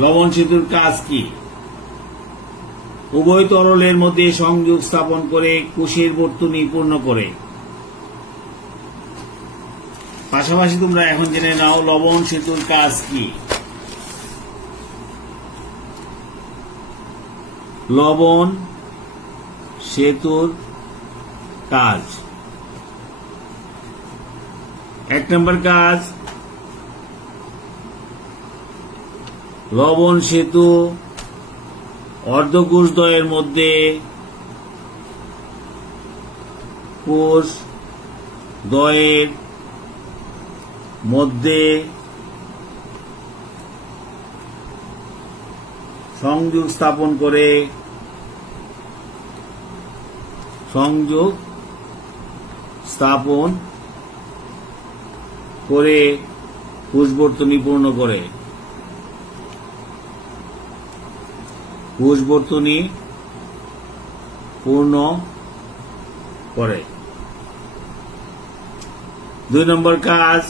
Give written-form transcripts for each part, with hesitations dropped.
লবণ সেতুর কাজ কি? উভয় তরলের মধ্যে সংযোগ স্থাপন করে কোষের বর্তনী পূর্ণ করে। পাশাপাশি তোমরা এখন জেনে নাও লবণ সেতুর কাজ কি। লবণ সেতুর কাজ, 1 নম্বর কাজ, লবণ সেতু অর্ধকোষদ্বয়ের মধ্যে কোষ দ্বয়ের মধ্যে সংযোগ স্থাপন করে কোষবর্তনী পূর্ণ করে। কোষবর্তনী পূর্ণ করে। 2 নম্বর কাজ,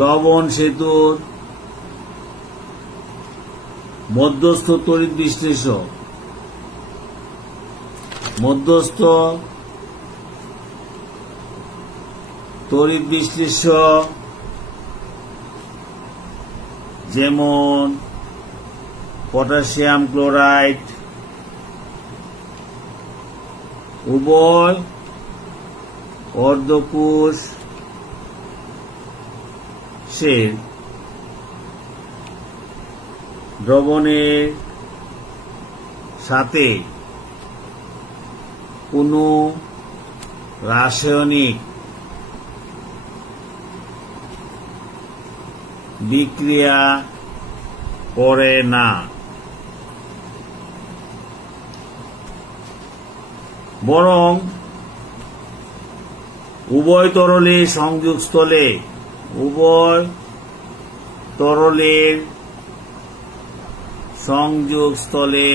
লবণ সেতুর মধ্যস্থ তড়িৎ বিশ্লেষণ, মধ্যস্থ তড়িৎ বিশ্লেষণ যেমন পটাশিয়াম ক্লোরাইড, উভয় অর্ধকোষের দ্রবণের সাথে কোনো রাসায়নিক বিক্রিয়া করে না, বরং উভয় তরলের সংযোগস্থলে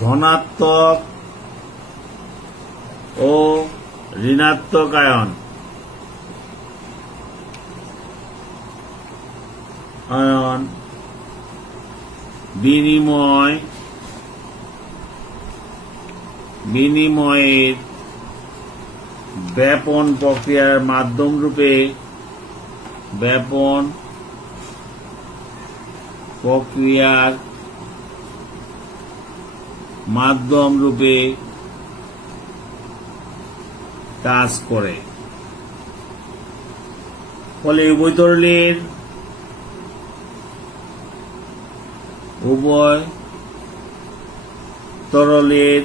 ধনাত্মক ও ঋণাত্মক আয়ন বিনিময়ের ব্যাপন প্রক্রিয়ার মাধ্যম রূপে কাজ করে। ফলে উভয় তরলের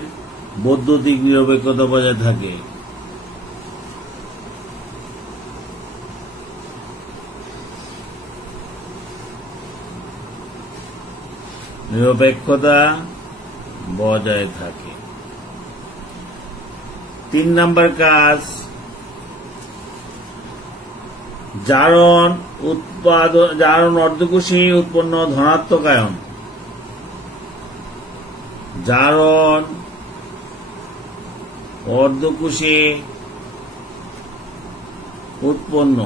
বৈদ্যুতিক নিরপেক্ষতা বজায় থাকে। নিরপেক্ষতা বজায় থাকে। 3 নম্বর কাজ, জারণ অর্ধকোষে উৎপন্ন ধনাত্মক আয়ন, জারণ অর্ধকোষে উৎপন্ন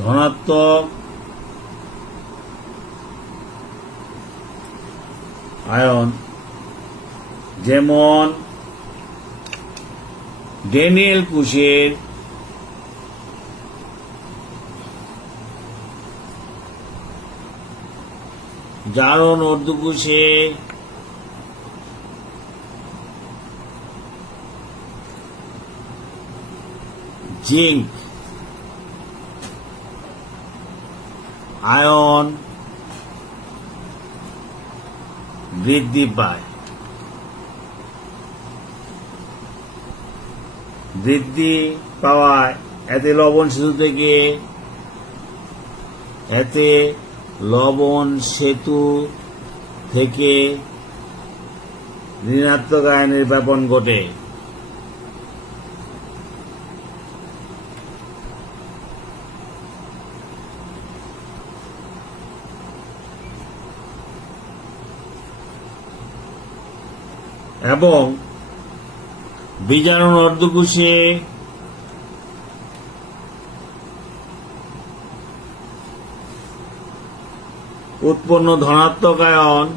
ধনাত্মক আয়ন যেমন ড্যানিয়েল কোষের জারণ অর্ধকোষে জিঙ্ক আয়ন বৃদ্ধি পায়। বৃদ্ধি পাওয়ায় এতে লবণ সেতু থেকে ঋণাত্মক আয়নের ব্যাপন ঘটে। এবং বিজারণ অর্ধকোষে উৎপন্ন ধনাত্মক আয়ন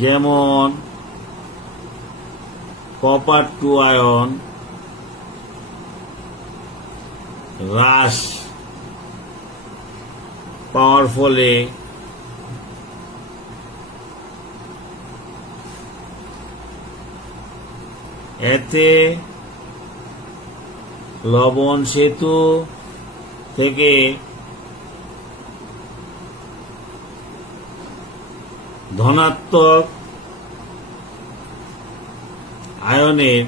যেমন কপার 2 আয়ন হ্রাস পাওয়ার ফলে এতে লবণ সেতু থেকে ধনাত্মক আয়নের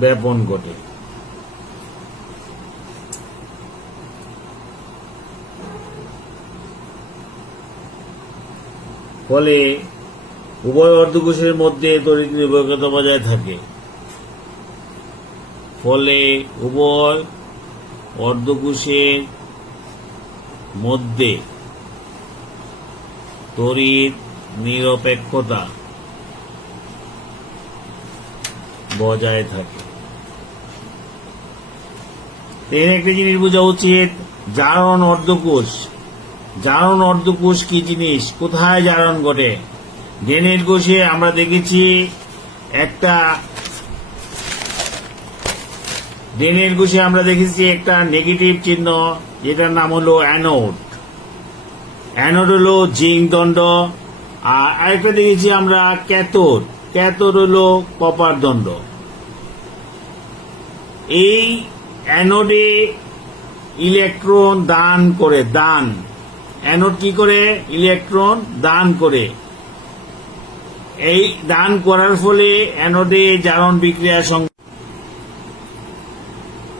ব্যাপন ঘটে। ফলে উভয় অর্ধকোষের মধ্যে তড়িৎ নির্ভরতা বজায় থাকে। ফলে উভয় অর্ধকোষের মধ্যে তড়িৎ নিরপেক্ষতা বজায় থাকে। এর একটা জিনিস বোঝা উচিত, জারণ অর্ধকোষ। জারণ অর্ধকোষ কি জিনিস, কোথায় জারণ ঘটে? ডেনিল কোষে আমরা দেখেছি একটা নেগেটিভ চিহ্ন, যেটার নাম হলো অ্যানোড। অ্যানোড হলো জিঙ্ক দণ্ড। আর আরেকটা দেখেছি আমরা ক্যাথোড। ক্যাথোড হলো কপার দণ্ড। এই অ্যানোডে ইলেকট্রন দান করে। অ্যানোড কি করে? ইলেকট্রন দান করে। এই দান করার ফলে অ্যানোডে জারণ বিক্রিয়া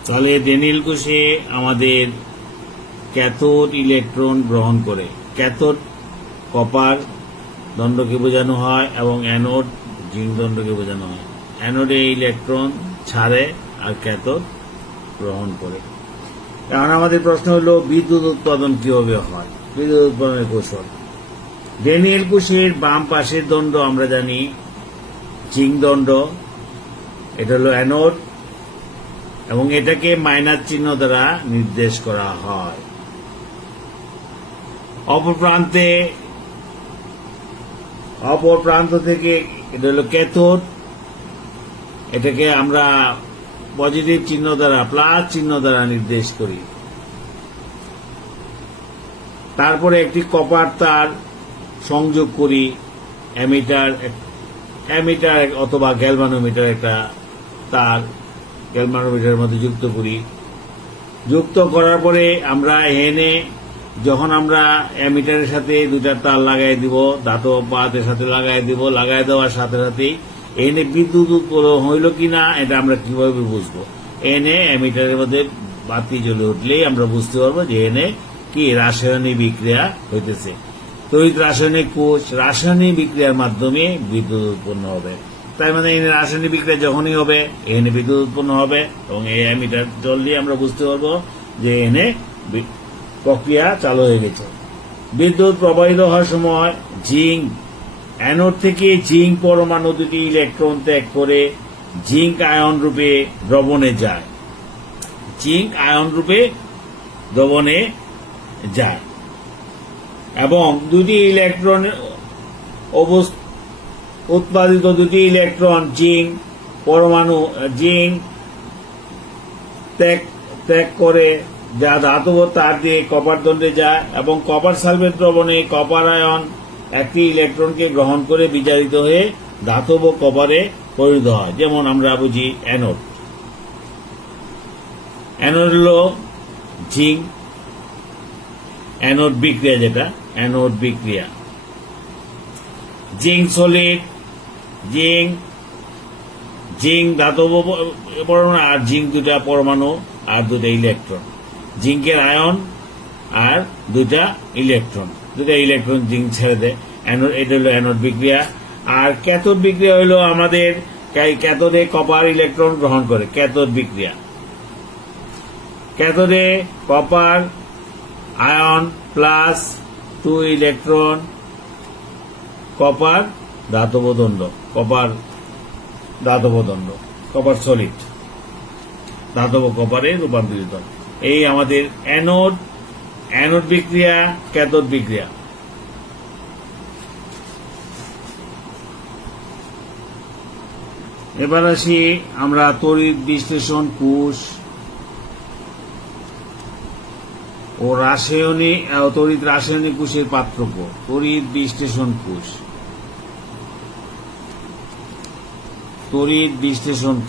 তাহলে ডেনিল কোষে আমাদের ক্যাথোড ইলেকট্রন গ্রহণ করে। ক্যাথোড কপার দণ্ডকে বোঝানো হয় এবং অ্যানোড জিঙ্ক দণ্ডকে বোঝানো হয়। অ্যানোডে ইলেকট্রন ছাড়ে আর ক্যাথোড গ্রহণ করে। কারণ আমাদের প্রশ্ন হলো বিদ্যুৎ উৎপাদন কিভাবে হয়, বিদ্যুৎ উৎপাদনের কৌশল। ডেনিয়েল কোষের বাম পাশের দণ্ড আমরা জানি জিঙ্ক দণ্ড, এটা হলো অ্যানোড এবং এটাকে মাইনাস চিহ্ন দ্বারা নির্দেশ করা হয়। অপর প্রান্ত থেকে এটা হলো ক্যাথোড, এটাকে আমরা পজিটিভ চিহ্ন দ্বারা, প্লাস চিহ্ন দ্বারা নির্দেশ করি। তারপরে একটি কপার তার সংযোগ করি, অ্যামিটার অথবা গ্যালভানোমিটার একটা তার গ্যালভানোমিটারের মধ্যে যুক্ত করি। যুক্ত করার পরে আমরা এনে যখন আমরা অ্যামিটারের সাথে দুটা তার লাগাই দিব, ধাতব পাতের সাথে লাগাই দিব, লাগাই দেওয়ার সাথে সাথেই এনে বিদ্যুৎ উৎপন্ন হইল কিনা এটা আমরা কিভাবে বুঝবো? এনে অ্যামিটারের মধ্যে বাতি জ্বলে উঠলেই আমরা বুঝতে পারবো যে এনে কি রাসায়নিক বিক্রিয়া হইতেছে। তড়িৎ রাসায়নিক কোষ, রাসায়নিক বিক্রিয়ার মাধ্যমে বিদ্যুৎ উৎপন্ন হবে। তার মানে এনে রাসায়নিক বিক্রিয়া যখনই হবে এনে বিদ্যুৎ উৎপন্ন হবে এবং এই অ্যামিটার জ্বললে আমরা বুঝতে পারবো যে এনে প্রক্রিয়া চালু হয়ে গেছে। বিদ্যুৎ প্রবাহিত হওয়ার সময় জিঙ্ক অ্যানোড থেকে জিঙ্ক পরমাণু দুটি ইলেকট্রন ত্যাগ করে জিঙ্ক আয়ন রূপে দ্রবণে যায়। জিঙ্ক আয়ন রূপে দ্রবণে যায় এবং দুটি ইলেকট্রন উৎপাদিত দুটি ইলেকট্রন জিঙ্ক পরমাণু জিঙ্ক ত্যাগ করে যা ধাতব তার দিয়ে কপার দণ্ডে যায় এবং কপার সালফেট দ্রবণে কপার আয়ন একটি ইলেকট্রনকে গ্রহণ করে বিজারিত হয়ে ধাতব কপারে পরিণত হয়। যেমন আমরা বুঝি অ্যানোড। অ্যানোড হল জিঙ্ক অ্যানোড বিক্রিয়া, যেটা অ্যানোড বিক্রিয়া। জিঙ্ক সলিড, জিঙ্ক ধাতব পরমাণু আর জিঙ্ক দুটা পরমাণু আর দুটা ইলেকট্রন, জিঙ্কের আয়ন আর দুটা ইলেকট্রন জিঙ্ক ছেড়ে দেয়। এটা হলো অ্যানোড বিক্রিয়া। আর ক্যাথোড বিক্রিয়া হলো আমাদের ক্যাথোডে কপার ইলেকট্রন গ্রহণ করে, ক্যাথোড বিক্রিয়া। ক্যাথোডে copper ion plus 2 electron copper ধাতব দণ্ড, কপার সলিড ধাতব কপারে রূপান্তরিত। এই আমাদের অ্যানোড বিক্রিয়া, ক্যাথোড বিক্রিয়া। এবার আসি আমরা তড়িৎ বিশ্লেষণ কোষ ও তড়িৎ রাসায়নিক কোষের পার্থক্য। তড়িৎ বিশ্লেষণ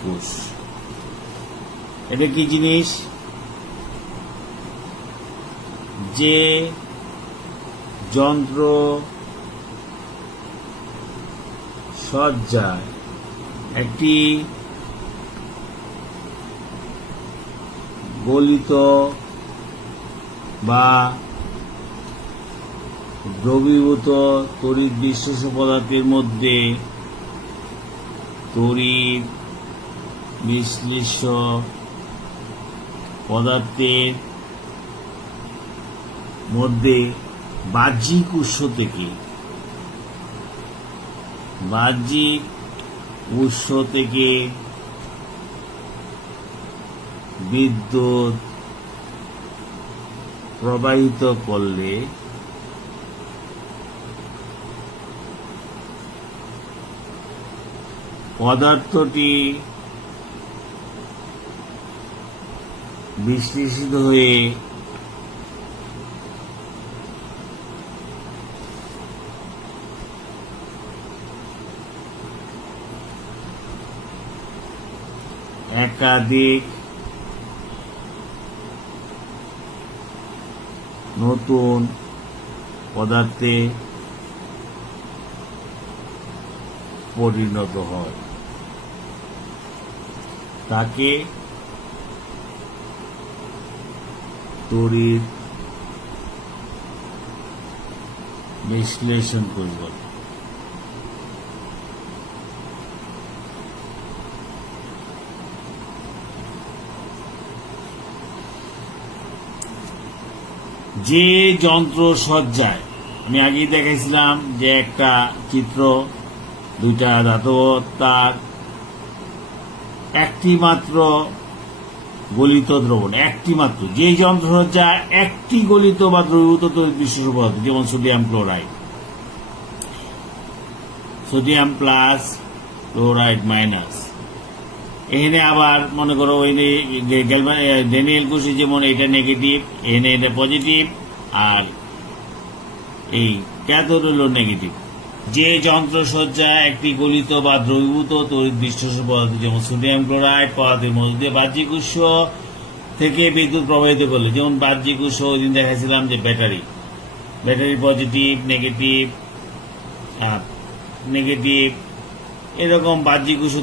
কোষ এটা কি জিনিস? যে যন্ত্র সজ্জায় একটি গলিত বা দ্রবীভূত তড়িৎ বিশ্লেষ্য পদার্থের মধ্যে তড়িৎ বিশ্লেষ্য পদার্থের মধ্যে বাহ্যিক উৎস থেকে বিদ্যুৎ প্রবাহিত করলে পদার্থটি বিশ্লেষিত হয়ে একাধিক নতুন পদার্থে পরিণত হয়, তাকে তড়িৎ বিশ্লেষণ কোষ বলে। যে যন্ত্র সজ্জায়, আমি আগেই দেখাইছিলাম যে একটা চিত্র, দুইটা ধাতব তার, একটি মাত্র গলিত দ্রবণ, একটি মাত্র, যে যন্ত্র সজ্জায় একটি গলিত বা দ্রবীভূত তড়িৎ বিশ্লেষ্য পদার্থ, যেমন sodium chloride, sodium plus chloride minus. এখানে আবার মনে করো ড্যানিয়েল কোষে যেমন এটা নেগেটিভ, এখানে এটা পজিটিভ, আর এই ক্যাথোড হল নেগেটিভ। যে যন্ত্রসজ্জায় একটি গলিত বা দ্রবীভূত তড়িৎ বিশ্লেষ্য পদার্থ, যেমন সোডিয়াম ক্লোরাইড পদার্থের মধ্যে দিয়ে বাহ্যিক উৎস থেকে বিদ্যুৎ প্রবাহিত করলে, যেমন বাহ্যিক উৎস ওই দিন দেখাছিলাম যে ব্যাটারি পজিটিভ নেগেটিভ, এরকম বাহ্যিক উৎস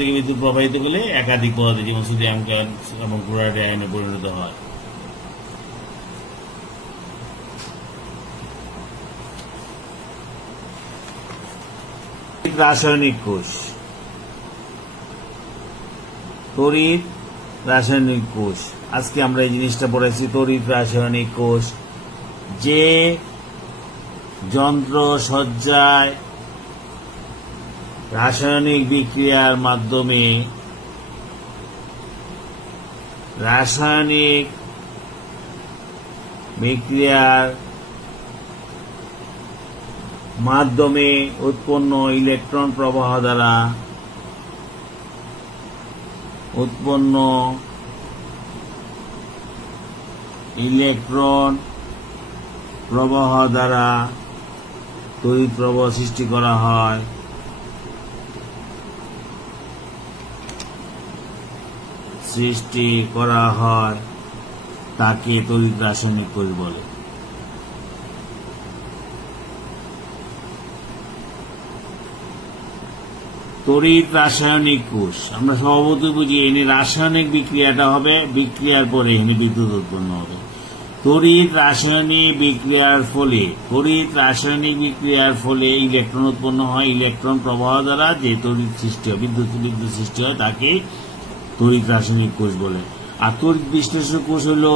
থেকে বিদ্যুৎ প্রবাহিত করলে একাধিক পদার্থ, যেমন সোডিয়াম এবং ক্লোরাইড আয়নে পরিণত হয়। রাসায়নিক কোষ, তড়িৎ রাসায়নিক কোষ। আজকে আমরা এই জিনিসটা পড়েছি, তড়িৎ রাসায়নিক কোষ। যে যন্ত্র সজ্জায় রাসায়নিক বিক্রিয়ার মাধ্যমে উৎপন্ন ইলেকট্রন প্রবাহ দ্বারা তড়িৎ প্রবাহ সৃষ্টি করা হয়, তাকে তড়িৎ রাসায়নিক কোষ বলে। তড়িৎ রাসায়নিক কোষ আমরা স্বভাবতই বুঝি, এনে রাসায়নিক বিক্রিয়াটা হবে, বিক্রিয়ার পরে এনে বিদ্যুৎ উৎপন্ন হবে। তড়িৎ রাসায়নিক বিক্রিয়ার ফলে ইলেকট্রন উৎপন্ন হয়, ইলেকট্রন প্রবাহ দ্বারা যে তড়িৎ সৃষ্টি হয়, বিদ্যুৎ সৃষ্টি হয়, তাকে তড়িৎ রাসায়নিক কোষ বলে। আর তড়িৎ বিশ্লেষক কোষ হলো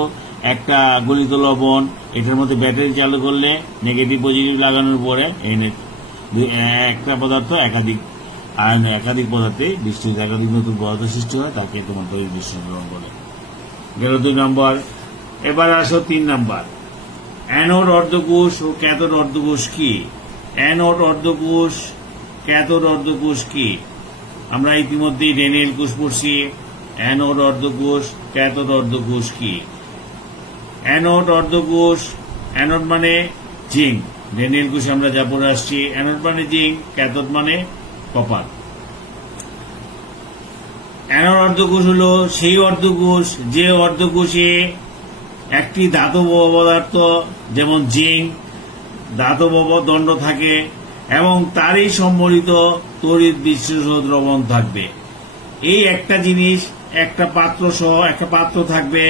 একটা গলিত লবণ, এটার মধ্যে ব্যাটারি চালু করলে নেগেটিভ পজিটিভ লাগানোর পরে একটা পদার্থ একাধিক আয়নে একাধিক পদার্থে বিস্তৃত একাধিক নতুন পদার্থ সৃষ্টি হয়, তাকে তোমার তড়িৎ বিশ্লেষক বলে। গেল 2 নম্বর। এবার আসো 3 নম্বর। অ্যানোড অর্ধকোষ ও ক্যাথোড অর্ধকোষ কি? অ্যানোড অর্ধকোষ, ক্যাথোড অর্ধকোষ কি? আমরা ইতিমধ্যেই ড্যানিয়েল কোষ পড়ছি। অ্যানোড অর্ধকোষ, ক্যাথোড অর্ধকোষ কি? অ্যানোড অর্ধকোষ, অ্যানোড মানে জিঙ্ক, ড্যানিয়েল কোষ আমরা যা পড়ে আসছি। অ্যানোড মানে জিঙ্ক, ক্যাথোড মানে কপার। অ্যানোড অর্ধকোষ হলো সেই অর্ধকোষ যে অর্ধকোষে একটি ধাতব পদার্থ যেমন জিঙ্ক ধাতব দণ্ড থাকে এবং তারই সম্বলিত তড়িৎ বিশ্লেষক দ্রবণ থাকবে। এই একটা জিনিস, একটা পাত্র সহ একটা পাত্র থাকবে,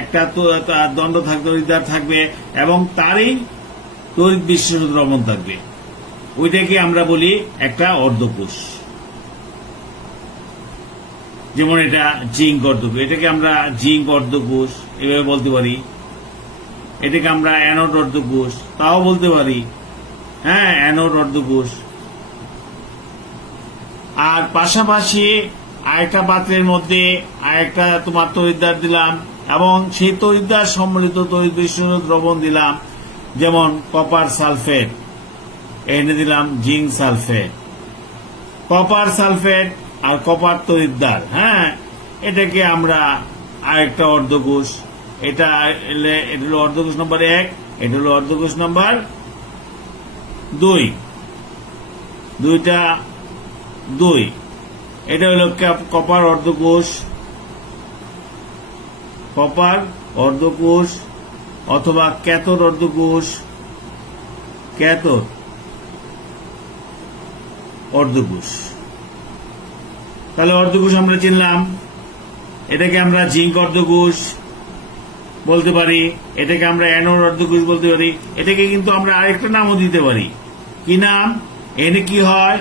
একটা দণ্ড থাকবে, তড়িৎদ্বার থাকবে এবং তারই তড়িৎ বিশ্লেষক দ্রবণ থাকবে। ওইটাকে আমরা বলি একটা অর্ধকোষ। যেমন এটা জিঙ্ক অর্ধকোষ, এটাকে আমরা জিঙ্ক অর্ধকোষ এভাবে বলতে পারি। এটাকে আমরা অ্যানোড অর্ধকোষ তাও বলতে পারি। হ্যাঁ, অ্যানোড অর্ধকোষ। আর পাশাপাশি আরেকটা পাত্রের মধ্যে আরেকটা তোমার তড়িৎদ্বার দিলাম এবং সেই তড়িৎদ্বার সম্মিলিত তড়িৎ বিশ্লেষক দ্রবণ দিলাম, যেমন কপার সালফেট, এনে দিলাম জিঙ্ক সালফেট। কপার সালফেট আর কপার তড়িৎদ্বার, হ্যাঁ, এটাকে আমরা আরেকটা অর্ধকোষ। এটা হলো অর্ধকোষ নম্বর 1, এটা হলো অর্ধকোষ নম্বর 2। দুইটা 2, এটা হলো কপার অর্ধকোষ, কপার অর্ধকোষ অথবা ক্যাথোড অর্ধকোষ, ক্যাথোড অর্ধকোষ। তাহলে অর্ধকোষ আমরা চিনলাম। এটাকে আমরা জিঙ্ক অর্ধকোষ বলতে পারি, এটাকে আমরা অ্যানোড অর্ধকোষ বলতে পারি। এটাকে কিন্তু আমরা আরেকটা নামও দিতে পারি। কি নাম? এনে কি হয়?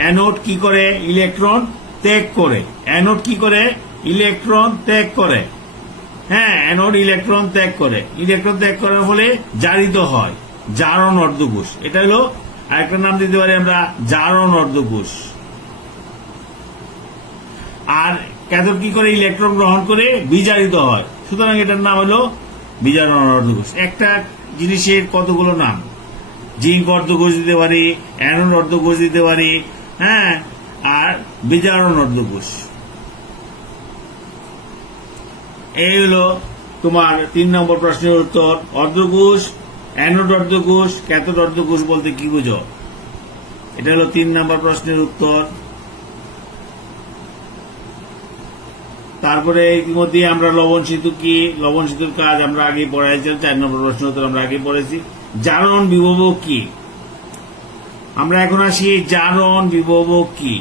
অ্যানোড কি করে? ইলেকট্রন ত্যাগ করে। অ্যানোড কি করে? ইলেকট্রন ত্যাগ করে। হ্যাঁ, অ্যানোড ইলেকট্রন ত্যাগ করে। ইলেকট্রন ত্যাগ করার ফলে জারিত হয়, জারণ অর্ধকোষ। এটা হলো আরেকটা নাম দিতে পারি আমরা, জারণ অর্ধকোষ। আর ক্যাথোড কি করে? ইলেকট্রন গ্রহণ করে বিজারিত হয়, সুতরাং এটার নাম হলো বিজারণ অর্ধকোষ। একটা জিনিসের কতগুলো নাম। জিঙ্ক অর্ধকোষ দিতে পারি, অ্যানোড অর্ধকোষ দিতে পারি, হ্যাঁ, আর বিজারণ অর্ধকোষ। এই হলো তোমার 3 নম্বর প্রশ্নের উত্তর। অর্ধকোষ, অ্যানোড অর্ধকোষ, ক্যাথোড অর্ধকোষ বলতে কি বুঝো? এটা হলো 3 নম্বর প্রশ্নের উত্তর। তারপরে ইতিমধ্যে আমরা লবণ সেতু কি, লবণ সেতুর কাজ আমরা আগে পড়াইছি। 4 নম্বর প্রশ্ন উত্তর আমরা আগে পড়েছি। জারণ বিভব কি? আমরা এখন আসি জারণ বিভব কি।